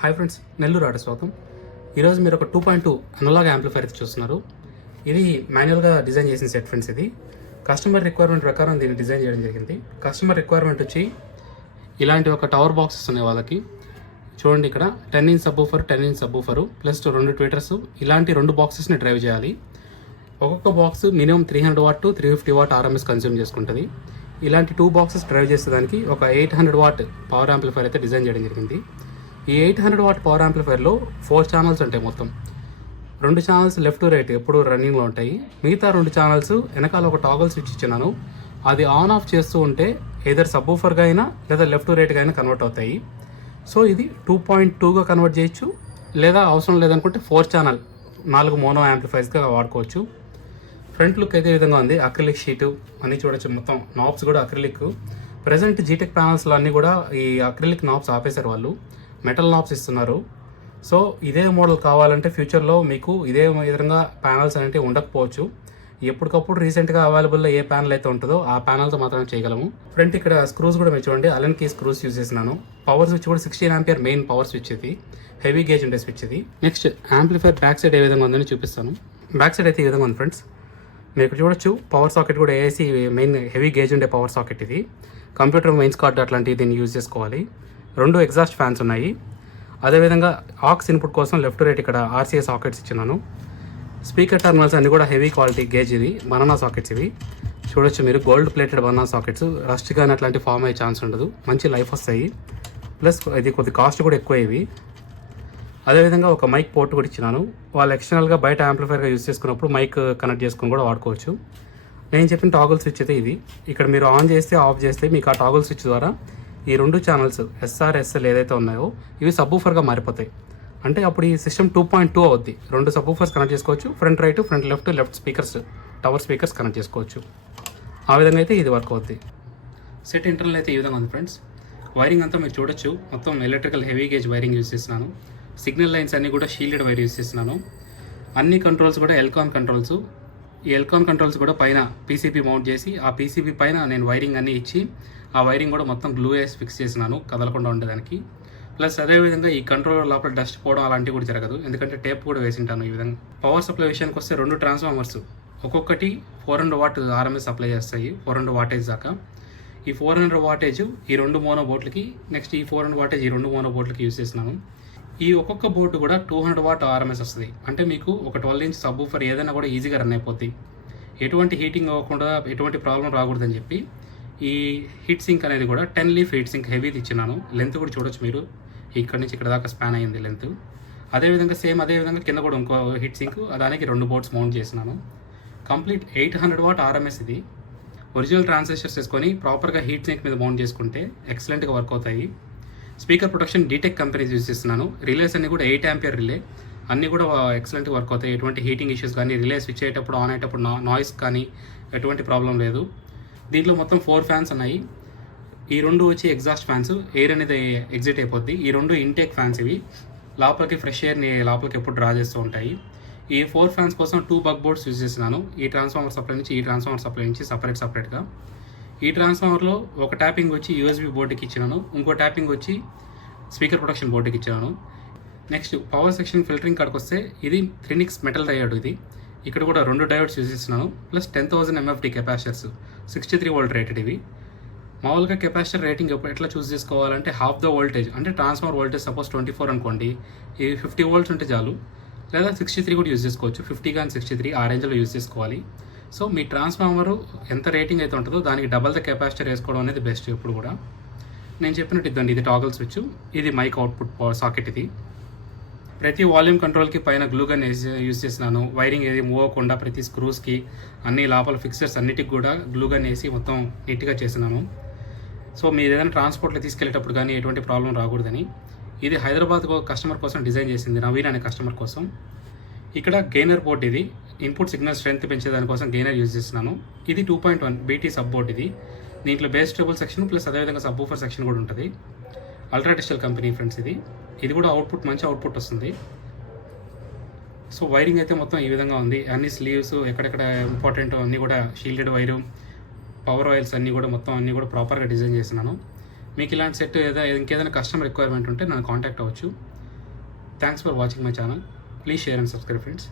Hi friends, Nellore ఆట స్వాగతం. ఈరోజు మీరు ఒక 2.2 అనలాగ్ యాంప్లిఫైర్ చూస్తున్నారు. ఇది మాన్యువల్గా డిజైన్ చేసిన సెట్ ఫ్రెండ్స్. ఇది కస్టమర్ రిక్వైర్మెంట్ ప్రకారం దీన్ని డిజైన్ చేయడం జరిగింది. కస్టమర్ రిక్వైర్మెంట్ వచ్చి ఇలాంటి ఒక టవర్ బాక్సెస్ ఉన్నాయి వాళ్ళకి. చూడండి, ఇక్కడ 10 inch subwoofer, 10 inch subwoofer plus 2 tweeters, ఇలాంటి 2 బాక్సెస్ని డ్రైవ్ చేయాలి. ఒక్కొక్క box minimum 300 watt to 350 watt RMS consume చేసుకుంటుంది. ఇలాంటి 2 బాక్సెస్ డ్రైవ్ చేసేదానికి ఒక 800 వాట్ పవర్ యాంప్లిఫైర్ అయితే డిజైన్ చేయడం జరిగింది. ఈ 800 వాట్ పవర్ యాంప్లిఫైర్లో 4 ఛానల్స్ ఉంటాయి. మొత్తం 2 ఛానల్స్ లెఫ్ట్ టు రైట్ ఎప్పుడు రన్నింగ్లో ఉంటాయి. మిగతా 2 ఛానల్స్ వెనకాల ఒక టాగల్ స్విచ్ ఇచ్చినాను. అది ఆన్ ఆఫ్ చేస్తూ ఉంటే ఏదర్ సబ్బూఫర్గా అయినా లేదా లెఫ్ట్ టు రైట్గా అయినా కన్వర్ట్ అవుతాయి. సో ఇది 2.2గా కన్వర్ట్ చేయొచ్చు, లేదా అవసరం లేదనుకుంటే 4 ఛానల్ 4 మోనో యాంప్లిఫైర్స్గా వాడుకోవచ్చు. ఫ్రంట్ లుక్ అయితే ఈ విధంగా ఉంది. అక్రిలిక్ షీటు అన్నీ చూడొచ్చు. మొత్తం నాబ్స్ కూడా అక్రిలిక్. ప్రజెంట్ జీటెక్ ప్యానల్స్లో అన్నీ కూడా ఈ అక్రిలిక్ నాబ్స్ ఆపేశారు వాళ్ళు, మెటల్ నాబ్స్ ఇస్తున్నారు. సో ఇదే మోడల్ కావాలంటే ఫ్యూచర్లో మీకు ఇదే విధంగా ప్యానల్స్ అనేవి ఉండకపోవచ్చు. ఎప్పటికప్పుడు రీసెంట్గా అవైలబుల్లో ఏ ప్యానల్ అయితే ఉంటుందో ఆ ప్యానల్తో మాత్రమే చేయగలము. ఫ్రంట్ ఇక్కడ స్క్రూస్ కూడా మీరు చూడండి, అలెన్ కీ స్క్రూస్ యూజ్ చేసినాను. పవర్ స్విచ్ కూడా 16 ఆంపియర్ మెయిన్ పవర్ స్విచ్ ఇది, హెవీ గేజ్ ఉండే స్విచ్ ఇది. నెక్స్ట్ యాంప్లిఫైర్ బ్యాక్ సైడ్ ఏ విధంగా ఉందని చూపిస్తాను. బ్యాక్ సైడ్ అయితే ఈ విధంగా ఉంది ఫ్రెండ్స్. మీరు ఇక్కడ చూడొచ్చు, పవర్ సాకెట్ కూడా ఏసీ మెయిన్ హెవీ గేజ్ ఉండే పవర్ సాకెట్ ఇది. కంప్యూటర్ మెయిన్స్ కార్డ్ అట్లాంటివి దీన్ని యూజ్ చేసుకోవాలి. 2 ఎగ్జాస్ట్ ఫ్యాన్స్ ఉన్నాయి. అదేవిధంగా ఆక్స్ ఇన్పుట్ కోసం లెఫ్ట్ రైట్ ఇక్కడ ఆర్సీఎస్ సాకెట్స్ ఇచ్చినాను. స్పీకర్ టర్మినల్స్ అన్ని కూడా హెవీ క్వాలిటీ గేజ్ ఇది, బనానా సాకెట్స్ ఇవి. చూడొచ్చు మీరు, gold plated banana sockets. Rust కానీ అట్లాంటి ఫామ్ అయ్యే ఛాన్స్ ఉండదు, మంచి లైఫ్ వస్తాయి. ప్లస్ ఇది కొద్ది కాస్ట్ కూడా ఎక్కువ ఇవి. అదేవిధంగా ఒక మైక్ పోర్ట్ కూడా ఇచ్చినాను. వాళ్ళు ఎక్స్టర్నల్గా బయట యాంప్లిఫైర్గా యూస్ చేసుకున్నప్పుడు మైక్ కనెక్ట్ చేసుకుని కూడా వాడుకోవచ్చు. నేను చెప్పిన టాగల్ స్విచ్ అయితే ఇది. ఇక్కడ మీరు ఆన్ చేస్తే ఆఫ్ చేస్తే మీకు ఆ టాగల్ స్విచ్ ద్వారా ఈ 2 ఛానల్స్ ఎస్ఆర్ ఎస్ఎల్ ఏదైతే ఉన్నాయో ఇవి సబ్బూఫర్గా మారిపోతాయి. అంటే అప్పుడు ఈ సిస్టమ్ 2.2 అవుద్ది. 2 సబ్బూఫర్స్ కనెక్ట్ చేసుకోవచ్చు. Front right, front left speakers, tower speakers connect చేసుకోవచ్చు. ఆ విధంగా అయితే ఇది వర్క్ అవుద్ది. సెట్ ఇంటర్నల్ అయితే ఈ విధంగా ఉంది ఫ్రెండ్స్. వైరింగ్ అంతా మీరు చూడొచ్చు, మొత్తం electrical heavy gauge wiring use చేస్తున్నాను. సిగ్నల్ లైన్స్ అన్నీ కూడా షీల్డెడ్ వైర్ యూస్ చేస్తున్నాను. అన్ని కంట్రోల్స్ కూడా ఎల్కాన్ కంట్రోల్స్. ఈ ఎల్కాన్ కంట్రోల్స్ కూడా పైన పీసీబీ మౌంట్ చేసి ఆ పీసీబీ పైన నేను వైరింగ్ అన్నీ ఇచ్చి ఆ వైరింగ్ కూడా మొత్తం గ్లూ వేసి ఫిక్స్ చేసినాను కదలకుండా ఉండడానికి. ప్లస్ అదేవిధంగా ఈ కంట్రోలర్ లోపల డస్ట్ పోవడం అలాంటివి కూడా జరగదు, ఎందుకంటే టేప్ కూడా వేసింటాను ఈ విధంగా. పవర్ సప్లై విషయానికి వస్తే 2 ట్రాన్స్ఫార్మర్స్ ఒక్కొక్కటి 400 వాట్ ఆర్ఎంఎస్ సప్లై చేస్తాయి, 400 వాటేజ్ దాకా. ఈ 400 వాటేజ్ ఈ 2 మోనో బోర్డులకి, నెక్స్ట్ ఈ 400 వాటేజ్ ఈ 2 మోనో బోర్డులకి యూస్ చేసినాను. ఈ ఒక్కొక్క బోర్డు కూడా 200 వాట్ ఆర్ఎంఎస్ వస్తుంది. అంటే మీకు ఒక 12 ఇంచ్ సబ్బూఫర్ ఏదైనా కూడా ఈజీగా రన్ అయిపోద్ది, ఎటువంటి హీటింగ్ అవ్వకుండా ఎటువంటి ప్రాబ్లం రాకూడదని చెప్పి ఈ హీట్ సింక్ అనేది కూడా 10 లీఫ్ హీట్ సింక్ హెవీది ఇచ్చినాను. లెంత్ కూడా చూడొచ్చు మీరు, ఇక్కడ నుంచి ఇక్కడ దాకా స్పాన్ అయ్యింది లెంత్. అదేవిధంగా అదేవిధంగా కింద కూడా ఇంకో హీట్ సింక్, దానికి 2 బోర్డ్స్ మౌంట్ చేసినాను. కంప్లీట్ 800 వాట్ ఆర్ఎంఎస్ ఇది. ఒరిజినల్ ట్రాన్సిస్టర్స్ వేసుకొని ప్రాపర్గా హీట్ సింక్ మీద మౌంట్ చేసుకుంటే ఎక్సలెంట్గా వర్క్ అవుతాయి. స్పీకర్ ప్రొటెక్షన్ డీటెక్ కంపెనీస్ యూస్ చేస్తున్నాను. రిలేస్ అన్ని కూడా 8 ఆంపియర్ రిలే, అన్నీ కూడా ఎక్సలెంట్గా వర్క్ అవుతాయి. ఎటువంటి హీటింగ్ ఇష్యూస్ కానీ, రిలే స్విచ్ అయ్యేటప్పుడు ఆన్ అయ్యేటప్పుడు నాయిస్ కానీ ఎటువంటి ప్రాబ్లం లేదు. దీంట్లో మొత్తం 4 ఫ్యాన్స్ ఉన్నాయి. ఈ 2 వచ్చి ఎగ్జాస్ట్ ఫ్యాన్స్, ఎయిర్ అనేది ఎగ్జిట్ అయిపోద్ది. ఈ 2 ఇంటేక్ ఫ్యాన్స్, ఇవి లోపలికి ఫ్రెష్ ఎయిర్ని లోపలికి ఎప్పుడు డ్రా చేస్తూ ఉంటాయి. ఈ 4 ఫ్యాన్స్ కోసం 2 బగ్ బోర్డ్స్ యూజ్ చేస్తున్నాను. ఈ ట్రాన్స్ఫార్మర్ సప్లై నుంచి ఈ ట్రాన్స్ఫార్మర్ సప్లై నుంచి సపరేట్గా. ఈ ట్రాన్స్ఫార్మర్లో ఒక ట్యాపింగ్ వచ్చి యూఎస్బీ బోర్డుకి ఇచ్చినాను, ఇంకో ట్యాపింగ్ వచ్చి స్పీకర్ ప్రొటెక్షన్ బోర్డుకి ఇచ్చినాను. నెక్స్ట్ పవర్ సెక్షన్ ఫిల్టరింగ్ కాడికి వస్తే ఇది థ్రినిక్స్ మెటల్ డయోడ్ ఇది. ఇక్కడ కూడా 2 డయోడ్స్ యూజ్ చేస్తున్నాను. Plus 10,000 MFD capacitors, 63 volt rated ఇవి. మామూలుగా కెపాసిటర్ రేటింగ్ ఎట్లా చూస్ చేసుకోవాలంటే హాఫ్ ద వోల్టేజ్, అంటే ట్రాన్స్ఫార్మర్ వోల్టేజ్ సపోజ్ 24 అనుకోండి, ఇది 50 వోల్ట్స్ ఉంటే చాలు, లేదా 63 కూడా యూజ్ చేసుకోవచ్చు. 50 కానీ 63 ఆ రేంజ్లో యూజ్ చేసుకోవాలి. సో మీ ట్రాన్స్ఫార్మర్ ఎంత రేటింగ్ అయితే ఉంటుందో దానికి డబల్ ద కెపాసిటర్ వేసుకోవడం అనేది బెస్ట్ ఎప్పుడు కూడా. నేను చెప్పినట్టు ఇద్దండి, ఇది టాగల్ స్విచ్, ఇది మైక్ అవుట్పుట్ సాకెట్ ఇది. ప్రతి వాల్యూమ్ కంట్రోల్కి పైన గ్లూగన్ యూజ్ చేసినాను. వైరింగ్ ఏది మూవ్ అవ్వకుండా ప్రతి స్క్రూస్కి, అన్ని లోపల ఫిక్సర్స్ అన్నిటికి కూడా గ్లూగన్ వేసి మొత్తం నీట్గా చేసినాను. సో మీరు ఏదైనా ట్రాన్స్పోర్ట్లో తీసుకెళ్ళేటప్పుడు కానీ ఎటువంటి ప్రాబ్లం రాకూడదని. ఇది హైదరాబాద్ కస్టమర్ కోసం డిజైన్ చేసింది, నవీన్ అనే కస్టమర్ కోసం. ఇక్కడ గెయినర్ బోర్డ్, ఇది ఇన్పుట్ సిగ్నల్ స్ట్రెంత్ పెంచేదానికోసం గెయినర్ యూజ్ చేస్తున్నాను. ఇది 2.1 BT సబ్ బోర్డ్ ఇది. దీంట్లో బేస్ ట్రేబుల్ సెక్షన్ ప్లస్ అదేవిధంగా సబ్బూఫర్ సెక్షన్ కూడా ఉంటుంది. అల్ట్రా డిజిటల్ కంపెనీ ఫ్రెండ్స్ ఇది. ఇది కూడా అవుట్పుట్ మంచి అవుట్పుట్ వస్తుంది. సో వైరింగ్ అయితే మొత్తం ఈ విధంగా ఉంది. అన్ని స్లీవ్స్ ఎక్కడెక్కడ ఇంపార్టెంట్ అన్నీ కూడా షీల్డెడ్ వైరు, పవర్ ఆయిల్స్ అన్నీ కూడా మొత్తం అన్నీ కూడా ప్రాపర్గా డిజైన్ చేసినాను. మీకు ఇలాంటి సెట్ ఇంకేదైనా కస్టమర్ రిక్వైర్మెంట్ ఉంటే నన్ను కాంటాక్ట్ అవ్వచ్చు. Thanks for watching my channel. Please share and subscribe friends.